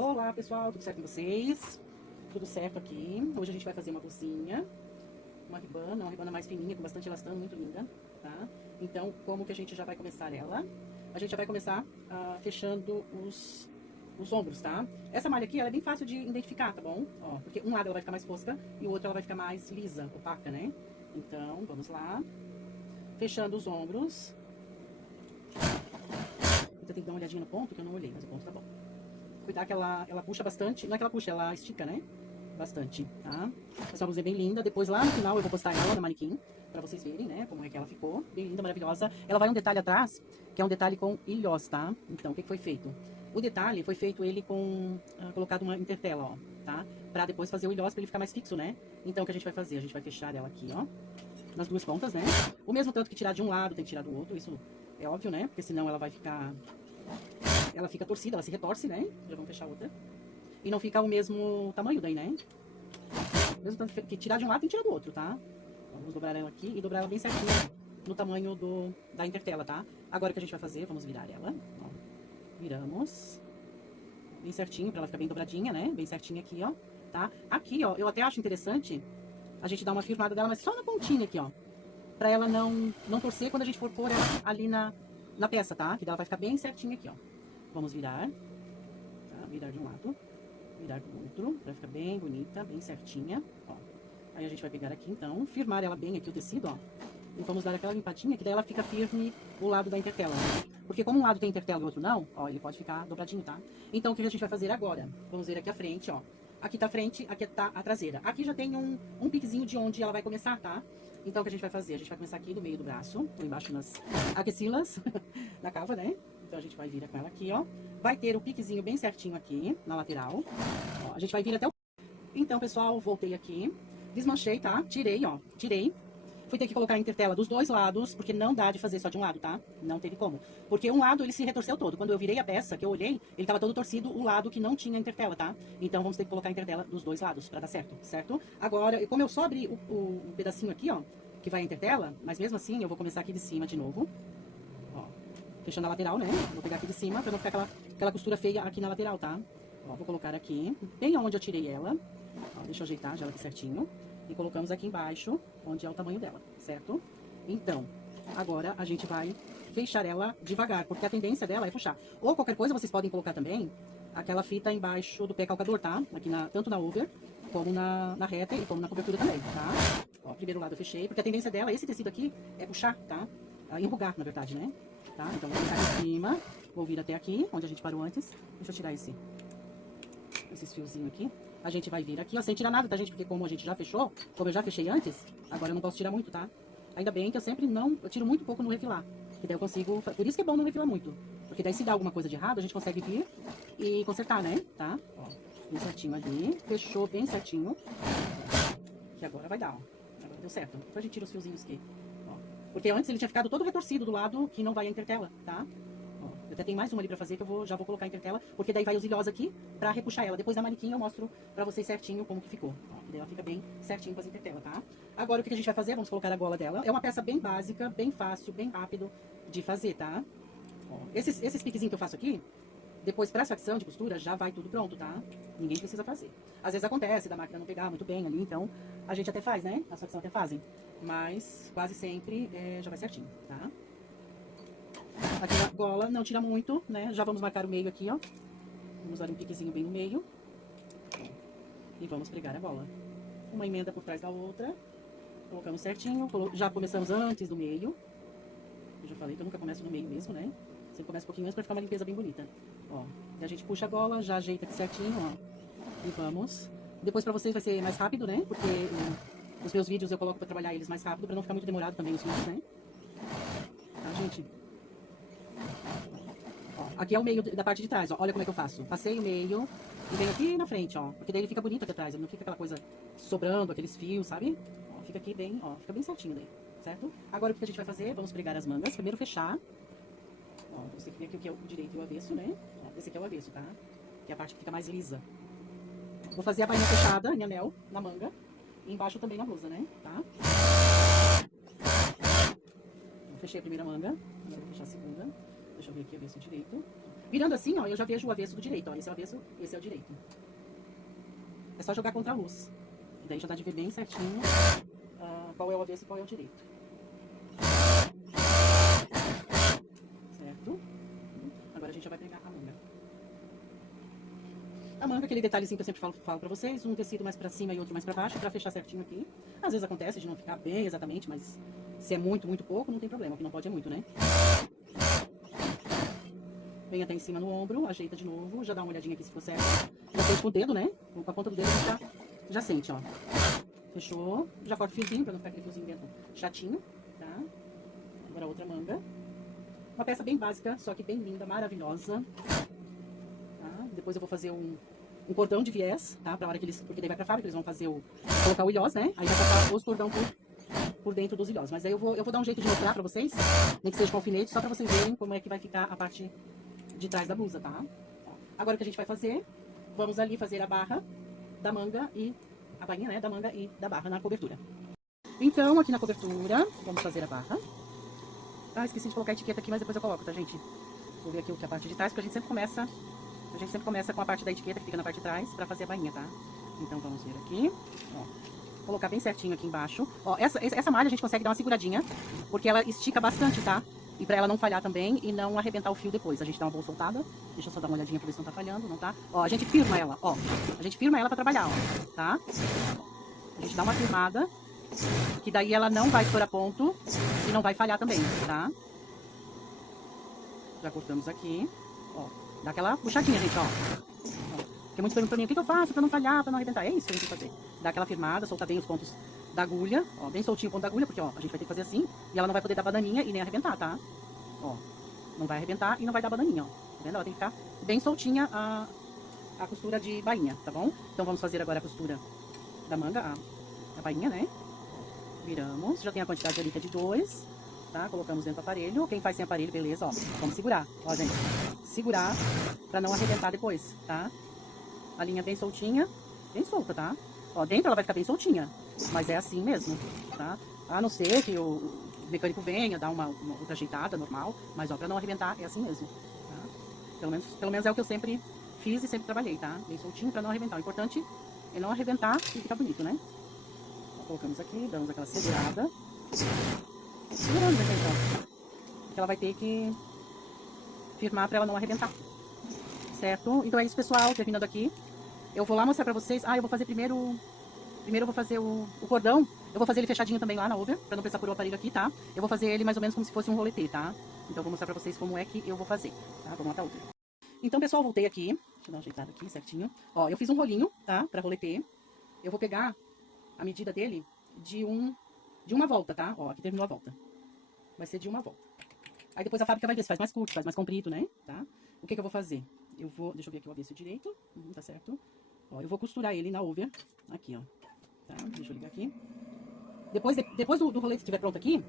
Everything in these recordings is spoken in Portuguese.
Olá pessoal, tudo certo com vocês? Tudo certo aqui. Hoje a gente vai fazer uma blusinha, uma ribana mais fininha, com bastante elastano, muito linda, tá? Então, como que a gente já vai começar ela? A gente já vai começar fechando os ombros, tá? Essa malha aqui, ela é bem fácil de identificar, tá bom? Ó, porque um lado ela vai ficar mais fosca e o outro ela vai ficar mais lisa, opaca, né? Então, vamos lá. Fechando os ombros. Você tem que dar uma olhadinha no ponto, que eu não olhei, mas o ponto tá bom. Cuidar que ela puxa bastante, não é que ela puxa, ela estica, né? Bastante, tá? Essa blusa é bem linda. Depois lá no final eu vou postar ela na manequim, pra vocês verem, né? Como é que ela ficou. Bem linda, maravilhosa. Ela vai um detalhe atrás, que é um detalhe com ilhós, tá? Então, o que foi feito? O detalhe foi feito ele com, colocado uma intertela, ó, tá? Pra depois fazer o ilhós pra ele ficar mais fixo, né? Então, o que a gente vai fazer? A gente vai fechar ela aqui, ó, nas duas pontas, né? O mesmo tanto que tirar de um lado, tem que tirar do outro, isso é óbvio, né? Porque senão ela vai ficar... Ela fica torcida, ela se retorce, né? Já vamos fechar outra. E não fica o mesmo tamanho daí, né? Mesmo tanto que tirar de um lado, tem que tirar do outro, tá? Vamos dobrar ela aqui e dobrar ela bem certinho no tamanho da intertela, tá? Agora o que a gente vai fazer? Vamos virar ela. Ó. Viramos. Bem certinho, pra ela ficar bem dobradinha, né? Bem certinho aqui, ó. Tá? Aqui, ó, eu até acho interessante a gente dar uma firmada dela, mas só na pontinha aqui, ó. Pra ela não torcer quando a gente for pôr ela ali na peça, tá? Que ela vai ficar bem certinha aqui, ó. Vamos virar. Tá? Virar de um lado. Virar do outro. Pra ficar bem bonita, bem certinha. Ó. Aí a gente vai pegar aqui, então, firmar ela bem aqui, o tecido, ó. E vamos dar aquela limpadinha, que daí ela fica firme o lado da intertela, né? Porque como um lado tem intertela e o outro não, ó, ele pode ficar dobradinho, tá? Então, o que a gente vai fazer agora? Vamos ver aqui a frente, ó. Aqui tá a frente, aqui tá a traseira. Aqui já tem um piquezinho de onde ela vai começar, tá? Então, o que a gente vai fazer? A gente vai começar aqui do meio do braço, ou embaixo nas axilas, na cava, né? Então, a gente vai vir com ela aqui, ó. Vai ter o piquezinho bem certinho aqui, na lateral. Ó, a gente vai vir até o... Então, pessoal, voltei aqui. Desmanchei, tá? Tirei, ó. Tirei. Fui ter que colocar a intertela dos dois lados, porque não dá de fazer só de um lado, tá? Não teve como. Porque um lado, ele se retorceu todo. Quando eu virei a peça, que eu olhei, ele tava todo torcido, o lado que não tinha intertela, tá? Então, vamos ter que colocar a intertela dos dois lados, pra dar certo, certo? Agora, como eu só abri o pedacinho aqui, ó, que vai a intertela, mas mesmo assim, eu vou começar aqui de cima de novo. Ó, fechando a lateral, né? Vou pegar aqui de cima, pra não ficar aquela costura feia aqui na lateral, tá? Ó, vou colocar aqui, bem onde eu tirei ela. Ó, deixa eu ajeitar já ela aqui certinho. E colocamos aqui embaixo, onde é o tamanho dela, certo? Então, agora a gente vai fechar ela devagar, porque a tendência dela é puxar. Ou qualquer coisa, vocês podem colocar também aquela fita embaixo do pé calcador, tá? Aqui tanto na over, como na reta e como na cobertura também, tá? Ó, primeiro lado eu fechei, porque a tendência dela, esse tecido aqui, é puxar, tá? Enrugar, na verdade, né? Tá? Então, vou colocar em cima, vou vir até aqui, onde a gente parou antes. Deixa eu tirar esses fiozinhos aqui. A gente vai vir aqui, ó, sem tirar nada, tá, gente? Porque como a gente já fechou, como eu já fechei antes, agora eu não posso tirar muito, tá? Ainda bem que eu sempre eu tiro muito pouco no refilar. Que daí eu consigo... Por isso que é bom não refilar muito. Porque daí se dá alguma coisa de errado, a gente consegue vir e consertar, né? Tá? Ó, bem certinho ali. Fechou bem certinho. Que agora vai dar, ó. Agora deu certo. Então a gente tira os fiozinhos aqui. Ó. Porque antes ele tinha ficado todo retorcido do lado que não vai a intertela, tá? Eu até tenho mais uma ali pra fazer, que eu já vou colocar a intertela, porque daí vai os ilhós aqui pra repuxar ela. Depois da manequim eu mostro pra vocês certinho como que ficou. Ó, daí ela fica bem certinho com as intertelas, tá? Agora o que a gente vai fazer? Vamos colocar a gola dela. É uma peça bem básica, bem fácil, bem rápido de fazer, tá? Ó, esses piquezinhos que eu faço aqui, depois pra facção de costura já vai tudo pronto, tá? Ninguém precisa fazer. Às vezes acontece da máquina não pegar muito bem ali, então a gente até faz, né? As facção até fazem. Mas quase sempre já vai certinho, tá? Aqui na gola, não tira muito, né? Já vamos marcar o meio aqui, ó. Vamos dar um piquezinho bem no meio. E vamos pregar a gola. Uma emenda por trás da outra. Colocamos certinho. Já começamos antes do meio. Eu já falei que eu nunca começo no meio mesmo, né? Sempre começa um pouquinho antes pra ficar uma limpeza bem bonita. Ó. E a gente puxa a gola, já ajeita aqui certinho, ó. E vamos. Depois pra vocês vai ser mais rápido, né? Porque os meus vídeos eu coloco pra trabalhar eles mais rápido, pra não ficar muito demorado também os vídeos, né? Tá, gente? Aqui é o meio da parte de trás, ó. Olha como é que eu faço. Passei o meio e venho aqui na frente, ó. Porque daí ele fica bonito aqui atrás. Ele não fica aquela coisa sobrando, aqueles fios, sabe? Ó, fica aqui bem, ó. Fica bem certinho daí, certo? Agora o que a gente vai fazer? Vamos pregar as mangas. Primeiro fechar. Ó, você que vê aqui o que é o direito e o avesso, né? Ó, esse aqui é o avesso, tá? Que é a parte que fica mais lisa. Vou fazer a bainha fechada em anel na manga. E embaixo também na blusa, né? Tá? Fechei a primeira manga. Agora vou fechar a segunda. Deixa eu ver aqui, avesso direito. Virando assim, ó, eu já vejo o avesso do direito, ó. Esse é o avesso, esse é o direito. É só jogar contra a luz. E daí já dá de ver bem certinho qual é o avesso e qual é o direito. Certo? Agora a gente já vai pegar a manga. A manga, aquele detalhezinho que eu sempre falo pra vocês, um tecido mais pra cima e outro mais pra baixo, pra fechar certinho aqui. Às vezes acontece de não ficar bem exatamente, mas se é muito, muito pouco, não tem problema, o que não pode é muito, né? Vem até em cima no ombro, ajeita de novo, já dá uma olhadinha aqui se for certo. Já fez com o dedo, né? Com a ponta do dedo a gente já sente, ó. Fechou. Já corta o fiozinho, pra não ficar aquele fiozinho dentro chatinho, tá? Agora a outra manga. Uma peça bem básica, só que bem linda, maravilhosa. Tá? Depois eu vou fazer um cordão de viés, tá? Pra hora que eles... Porque daí vai pra fábrica, eles vão fazer colocar o ilhós, né? Aí vai passar os cordão por dentro dos ilhós. Mas aí eu vou dar um jeito de mostrar pra vocês, nem que seja com alfinete, só pra vocês verem como é que vai ficar a parte de trás da blusa, tá? Agora o que a gente vai fazer, vamos ali fazer a barra da manga e a bainha, né, da manga e da barra na cobertura. Então, aqui na cobertura, vamos fazer a barra. Ah, esqueci de colocar a etiqueta aqui, mas depois eu coloco, tá, gente? Vou ver aqui o que é a parte de trás, porque a gente sempre começa com a parte da etiqueta que fica na parte de trás pra fazer a bainha, tá? Então, vamos ver aqui, ó. Colocar bem certinho aqui embaixo. Ó, essa malha a gente consegue dar uma seguradinha, porque ela estica bastante, tá? E pra ela não falhar também e não arrebentar o fio depois. A gente dá uma boa soltada. Deixa eu só dar uma olhadinha pra ver se não tá falhando, não tá? Ó, a gente firma ela, ó. A gente firma ela pra trabalhar, ó, tá? A gente dá uma firmada, que daí ela não vai estourar ponto e não vai falhar também, tá? Já cortamos aqui, ó. Dá aquela puxadinha, gente, ó. Porque muitos perguntam pra mim, o que eu faço pra não falhar, pra não arrebentar? É isso que a gente tem que fazer. Dá aquela firmada, soltar bem os pontos da agulha, ó, bem soltinho o ponto da agulha, porque, ó, a gente vai ter que fazer assim, e ela não vai poder dar bananinha e nem arrebentar, tá? Ó, não vai arrebentar e não vai dar bananinha, ó. Tá vendo? Ela tem que ficar bem soltinha a costura de bainha, tá bom? Então vamos fazer agora a costura da manga, a bainha, né? Viramos, já tem a quantidade ali que é de 2, tá? Colocamos dentro do aparelho. Quem faz sem aparelho, beleza, ó. Vamos segurar, ó, gente. Segurar pra não arrebentar depois, tá? A linha bem soltinha, bem solta, tá? Ó, dentro ela vai ficar bem soltinha, mas é assim mesmo, tá? A não ser que o mecânico venha, dar uma outra ajeitada normal, mas ó, pra não arrebentar é assim mesmo, tá? Pelo menos é o que eu sempre fiz e sempre trabalhei, tá? Bem soltinho pra não arrebentar. O importante é não arrebentar e ficar bonito, né? Ó, colocamos aqui, damos aquela segurada. Segurando, né, gente, ó. Porque ela vai ter que firmar pra ela não arrebentar. Certo? Então é isso, pessoal. Terminando aqui. Eu vou lá mostrar pra vocês. Ah, eu vou fazer primeiro eu vou fazer o cordão. Eu vou fazer ele fechadinho também lá na over, pra não precisar pôr o aparelho aqui, tá? Eu vou fazer ele mais ou menos como se fosse um roletê, tá? Então eu vou mostrar pra vocês como é que eu vou fazer, tá? Vamos lá pra over. Então, pessoal, voltei aqui. Deixa eu dar uma ajeitada aqui certinho. Ó, eu fiz um rolinho, tá? Pra roletê. Eu vou pegar a medida dele de uma volta, tá? Ó, aqui terminou a volta. Vai ser de uma volta. Aí depois a fábrica vai ver se faz mais curto, faz mais comprido, né? Tá? O que que eu vou fazer? Eu vou... Deixa eu ver aqui o avesso direito. Tá certo. Ó, eu vou costurar ele na over. Aqui, ó. Tá? Deixa eu ligar aqui. Depois do rolete que estiver pronto aqui,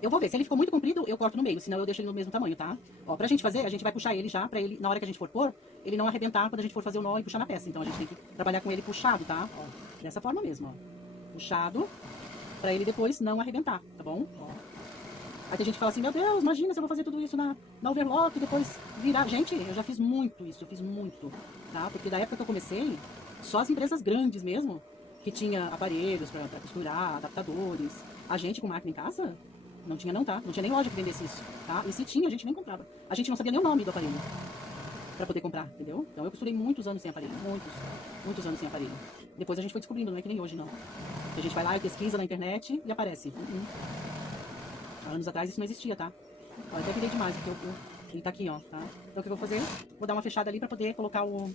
eu vou ver. Se ele ficou muito comprido, eu corto no meio. Senão eu deixo ele no mesmo tamanho, tá? Ó, pra gente fazer, a gente vai puxar ele já, pra ele, na hora que a gente for pôr, ele não arrebentar quando a gente for fazer o nó e puxar na peça. Então a gente tem que trabalhar com ele puxado, tá? Ó, dessa forma mesmo, ó. Puxado, pra ele depois não arrebentar, tá bom? Ó. Aí tem gente que fala assim, meu Deus, imagina se eu vou fazer tudo isso na overlock e depois virar. Gente, eu já fiz muito isso, eu fiz muito, tá? Porque da época que eu comecei, só as empresas grandes mesmo, que tinha aparelhos pra costurar, adaptadores. A gente com máquina em casa, não tinha não, tá? Não tinha nem loja que vendesse isso, tá? E se tinha, a gente nem comprava. A gente não sabia nem o nome do aparelho pra poder comprar, entendeu? Então eu costurei muitos anos sem aparelho, muitos anos sem aparelho. Depois a gente foi descobrindo, não é que nem hoje, não. A gente vai lá e pesquisa na internet e aparece. Há anos atrás isso não existia, tá? Ó, até virei demais, porque ele tá aqui, ó, tá? Então o que eu vou fazer? Vou dar uma fechada ali pra poder colocar o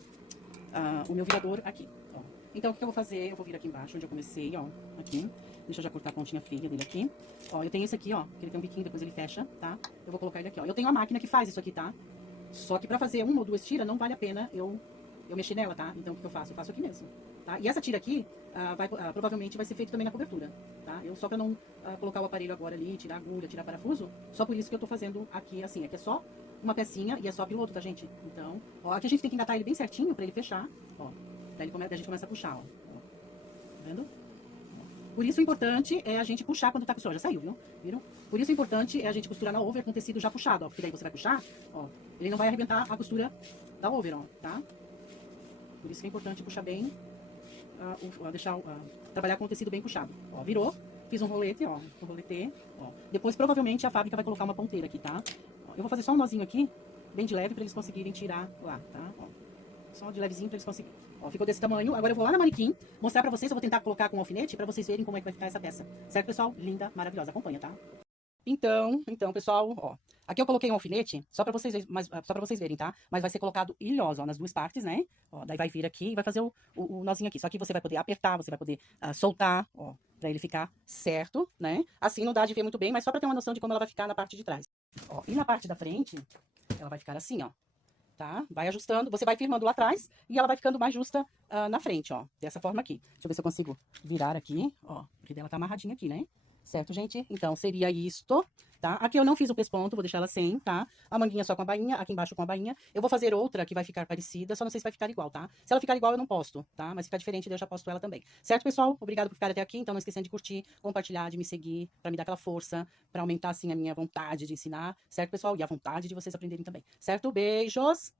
meu virador aqui, ó. Então o que eu vou fazer? Eu vou vir aqui embaixo, onde eu comecei, ó, aqui. Deixa eu já cortar a pontinha feia dele aqui. Ó, eu tenho esse aqui, ó, que ele tem um biquinho, depois ele fecha, tá? Eu vou colocar ele aqui, ó. Eu tenho uma máquina que faz isso aqui, tá? Só que pra fazer uma ou duas tiras, não vale a pena eu mexer nela, tá? Então o que eu faço? Eu faço aqui mesmo, tá? E essa tira aqui, provavelmente vai ser feita também na cobertura, tá? Eu só pra não colocar o aparelho agora ali, tirar agulha, tirar parafuso, só por isso que eu tô fazendo aqui assim. Aqui é só uma pecinha e é só piloto, tá, gente? Então, ó, aqui a gente tem que engatar ele bem certinho pra ele fechar, ó. Daí a gente começa a puxar, ó. Tá vendo? Por isso o importante é a gente puxar quando tá costurando. Já saiu, viu? Viram? Por isso o importante é a gente costurar na over com tecido já puxado, ó. Porque daí você vai puxar, ó. Ele não vai arrebentar a costura da over, ó, tá? Por isso que é importante puxar bem, trabalhar com o tecido bem puxado. Ó, virou. Fiz um rolete, ó. Um roletê, ó. Depois, provavelmente, a fábrica vai colocar uma ponteira aqui, tá? Ó, eu vou fazer só um nozinho aqui, bem de leve, pra eles conseguirem tirar lá, tá? Ó. Só de levezinho pra eles conseguirem. Ó, ficou desse tamanho. Agora eu vou lá na manequim mostrar pra vocês. Eu vou tentar colocar com um alfinete pra vocês verem como é que vai ficar essa peça. Certo, pessoal? Linda, maravilhosa. Acompanha, tá? Então, pessoal, ó. Aqui eu coloquei um alfinete, só pra vocês, só pra vocês verem, tá? Mas vai ser colocado ilhoso, ó, nas duas partes, né? Ó, daí vai vir aqui e vai fazer o nozinho aqui. Só que você vai poder apertar, você vai poder soltar, ó, pra ele ficar certo, né? Assim não dá de ver muito bem, mas só pra ter uma noção de como ela vai ficar na parte de trás. Ó, e na parte da frente, ela vai ficar assim, ó. Tá? Vai ajustando, você vai firmando lá atrás e ela vai ficando mais justa na frente, ó. Dessa forma aqui. Deixa eu ver se eu consigo virar aqui, ó. Porque dela tá amarradinha aqui, né? Certo, gente? Então, seria isto, tá? Aqui eu não fiz o pesponto, vou deixar ela sem, tá? A manguinha só com a bainha, aqui embaixo com a bainha. Eu vou fazer outra que vai ficar parecida, só não sei se vai ficar igual, tá? Se ela ficar igual, eu não posto, tá? Mas se ficar diferente, eu já posto ela também. Certo, pessoal? Obrigado por ficar até aqui. Então, não esquecendo de curtir, compartilhar, de me seguir, pra me dar aquela força, pra aumentar, assim, a minha vontade de ensinar. Certo, pessoal? E a vontade de vocês aprenderem também. Certo? Beijos!